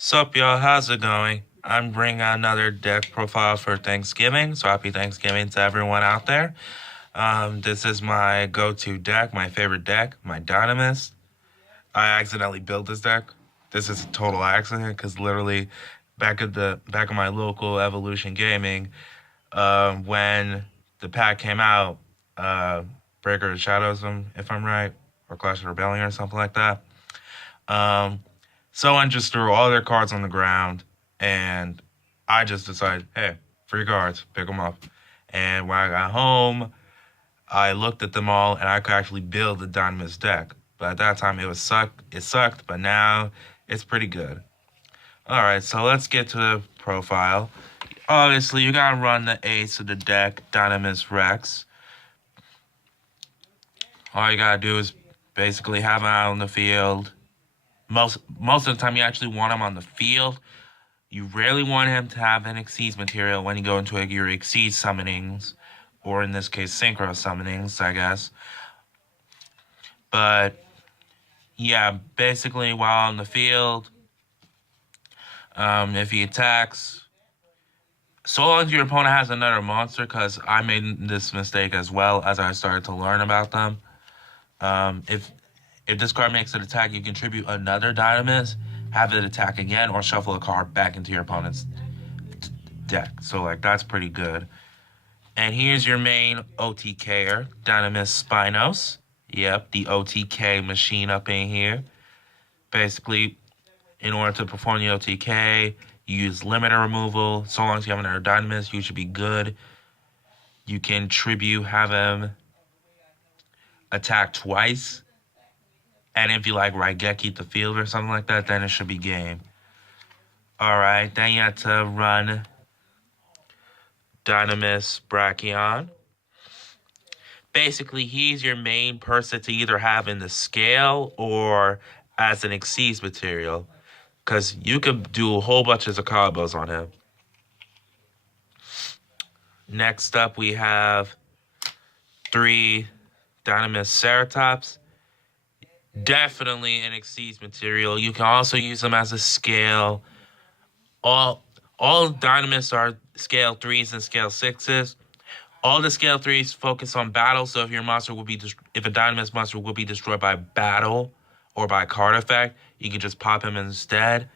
Sup, y'all? How's it going? I'm bringing another deck profile for Thanksgiving, so happy Thanksgiving to everyone out there. This is my go-to deck, my favorite deck, my Dinomist. I accidentally built this deck. This is a total accident because literally, back of my local Evolution Gaming, when the pack came out, uh, Breaker of Shadows, if I'm right, or Clash of Rebellion or something like that. Um, Someone just threw all their cards on the ground, and I just decided, hey, free cards, pick them up. And when I got home, I looked at them all, and I could actually build the Dynamis deck. But at that time, it sucked, but now it's pretty good. All right, so let's get to the profile. Obviously, you gotta run the ace of the deck, Dynamis Rex. All you gotta do is basically have him out on the field. Most of the time, you actually want him on the field. You rarely want him to have an Exceeds material when you go into your Exceed summonings, or in this case, Synchro summonings, I guess. But yeah, basically, while on the field, if he attacks, so long as your opponent has another monster, because I made this mistake as well as I started to learn about them. If this card makes an attack, you contribute another Dynamis, have it attack again, or shuffle a card back into your opponent's deck. So like that's pretty good. And here's your main OTKer, Dinomist Spinos. Yep, the OTK machine up in here. Basically, in order to perform the OTK, you use limiter removal. So long as you have another Dynamist, you should be good. You can tribute, have him attack twice. And if you like Raigeki the field or something like that, then it should be game. Alright, then you have to run Dynamis Brachion. Basically, he's your main person to either have in the scale or as an Exceeds material. Because you could do a whole bunch of combos on him. Next up, we have 3 Dynamis Ceratops. Definitely an Exceeds material. You can also use them as a scale. All Dynamists are scale 3s and scale 6s. All the scale 3s focus on battle, so if your monster will be if a Dynamist monster will be destroyed by battle or by card effect, you can just pop him instead.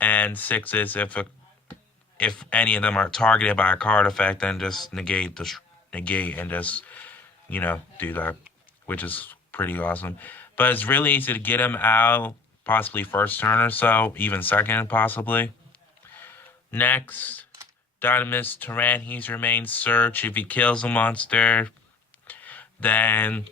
And 6s, if any of them are targeted by a card effect, then just negate and just do that, which is pretty awesome. But it's really easy to get him out, possibly first turn or so, even second possibly. Next, Dynamis Tyran, he's your main search. If he kills a monster, then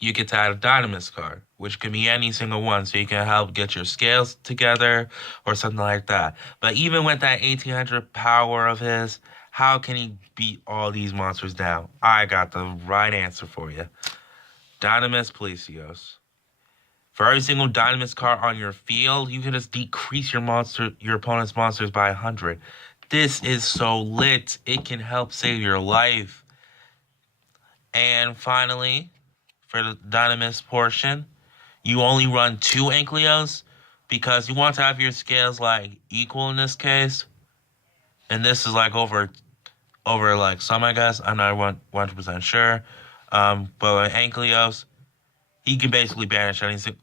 you get to add a Dynamis card, which can be any single one, so you can help get your scales together or something like that. But even with that 1800 power of his, how can he beat all these monsters down? I got the right answer for you. Dynamis Plesios. For every single Dynamis card on your field, you can just decrease your opponent's monsters by 100. This is so lit. It can help save your life. And finally, for the Dynamis portion, you only run 2 Ankleos because you want to have your scales like equal in this case. And this is like over like some, I guess. I'm not 100% sure. But with Ankleos, he can basically banish anything.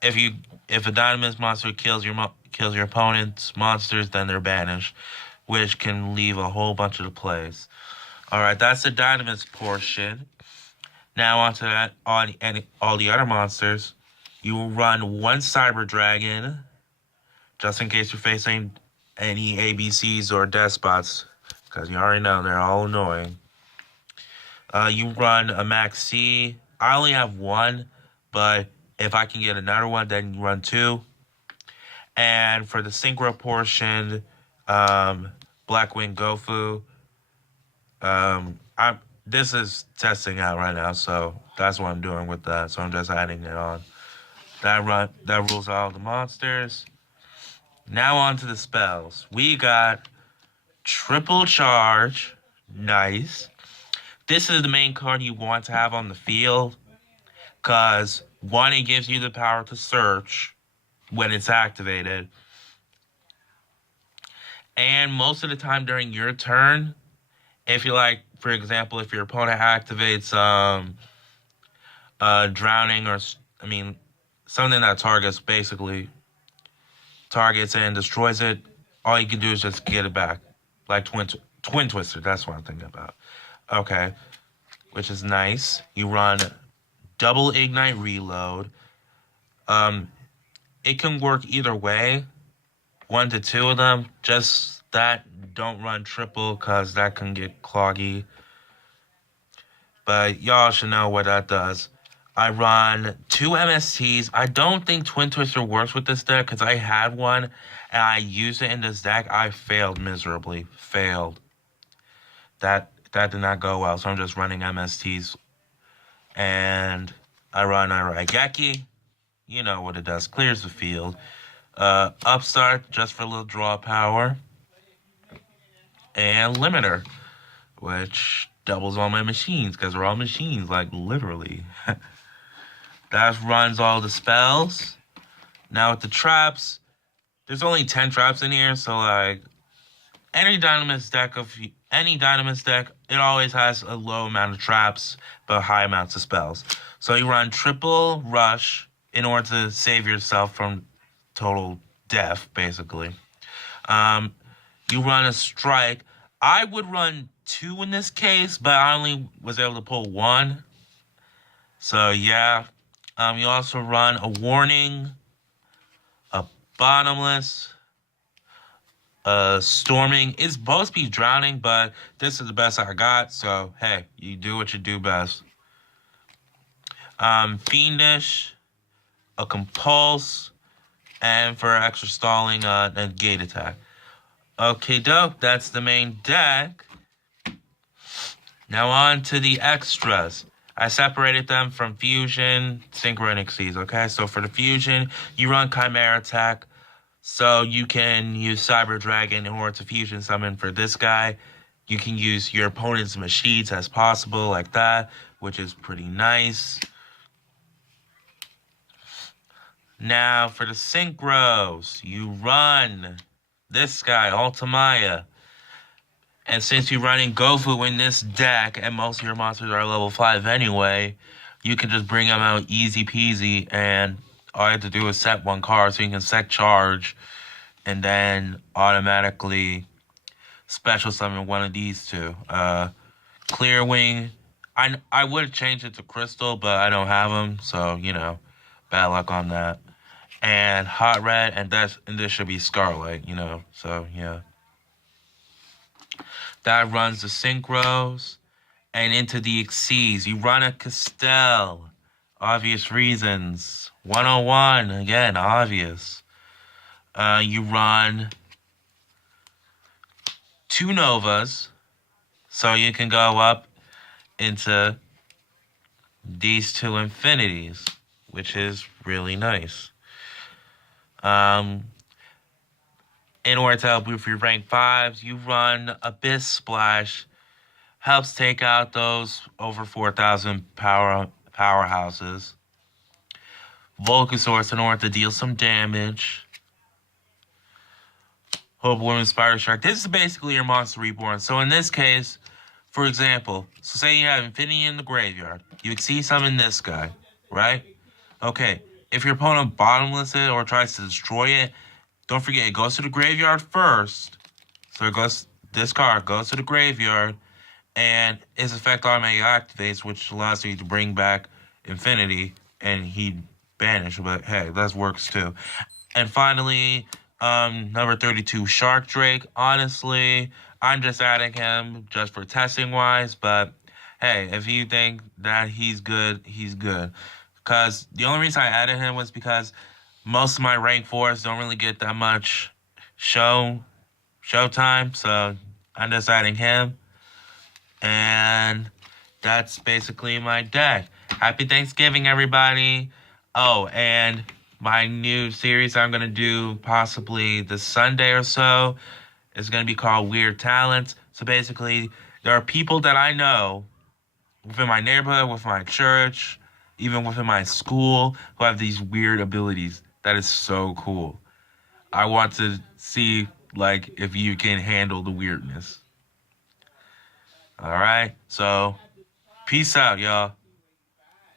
If a Dynamis monster kills your opponent's monsters, then they're banished, which can leave a whole bunch of the plays. All right, that's the Dynamis portion. Now on to all the other monsters. You will run 1 Cyber Dragon, just in case you're facing any ABCs or Despots, because you already know they're all annoying. You run a Max C. I only have 1, but if I can get another one, then you run 2. And for the Synchro portion, Blackwing Gofu. This is testing out right now, so that's what I'm doing with that. So I'm just adding it on. That rules out all the monsters. Now on to the spells. We got Triple Charge. Nice. This is the main card you want to have on the field. Because, 1, it gives you the power to search. when it's activated. And most of the time during your turn, if you like, for example, if your opponent activates drowning or something that targets and destroys it, all you can do is just get it back, like twin twister. That's what I'm thinking about. Okay, which is nice. You run double ignite reload. Um, it can work either way. 1 to 2 of them. Just that. Don't run triple because that can get cloggy. But y'all should know what that does. I run 2 MSTs. I don't think Twin Twister works with this deck because I had one and I used it in this deck. I failed miserably. Failed. That did not go well. So I'm just running MSTs. And I run Raigeki. You know what it does. Clears the field. Upstart just for a little draw power. And Limiter, which doubles all my machines because they're all machines, like literally. That runs all the spells. Now with the traps, there's only 10 traps in here, so like any Dinomist deck, it always has a low amount of traps but high amounts of spells. So you run triple rush in order to save yourself from total death, basically. You run a strike. I would run 2 in this case, but I only was able to pull 1. So yeah. You also run a warning, a bottomless, a storming. It's supposed to be drowning, but this is the best I got. So hey, you do what you do best. Fiendish, a compulse, and for extra stalling, a gate attack. Okay, dope. That's the main deck. Now on to the extras. I separated them from Fusion, Synchro, and Xyz, okay? So for the Fusion, you run Chimera attack. So you can use Cyber Dragon in order to Fusion summon for this guy. You can use your opponent's machines as possible, like that, which is pretty nice. Now for the Synchros, you run this guy, Ultimaya. And since you're running Gofu in this deck, and most of your monsters are level 5 anyway, you can just bring them out easy peasy, and all you have to do is set 1 card, so you can set charge, and then automatically special summon one of these 2. Clear Wing, I would change it to Crystal, but I don't have them, so, you know, bad luck on that. And Hot Red, and this should be Scarlet, you know, so, yeah. That runs the Synchros. And into the Xyz, you run a Castell. Obvious reasons. 101, again, obvious. You run 2 Novas. So you can go up into these 2 Infinities, which is really nice. In order to help with your rank 5s, you run Abyss Splash. Helps take out those over 4,000 powerhouses. Volcasaurus in order to deal some damage. Hope Woman Spider Shark. This is basically your Monster Reborn. So in this case, for example, so say you have Infinity in the graveyard. You Xyz summon this guy, right? Okay, if your opponent bottomless it or tries to destroy it, don't forget, it goes to the graveyard first. So this card goes to the graveyard, and its effect automatically activates, which allows you to bring back Infinity, and he banished, but hey, that works too. And finally, number 32, Shark Drake. Honestly, I'm just adding him just for testing wise, but hey, if you think that he's good, he's good. Because the only reason I added him was because most of my rank 4s don't really get that much showtime, so I'm just adding him. And that's basically my deck. Happy Thanksgiving, everybody. Oh, and my new series I'm going to do possibly this Sunday or so is going to be called Weird Talents. So basically, there are people that I know within my neighborhood, within my church, even within my school, who have these weird abilities. That is so cool. I want to see like if you can handle the weirdness. All right. So, peace out, y'all.